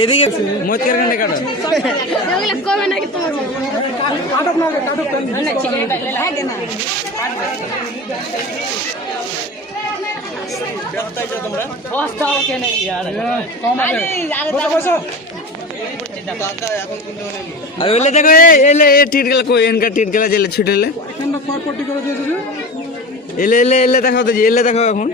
এদিকে মোচকের ঘন্টা কাটো দেখো এলে টিট গেল কই এনকার টিট গেলা জেলে ছুটেলে এলে এলে এলে দেখাও তো এলে দেখাও এখন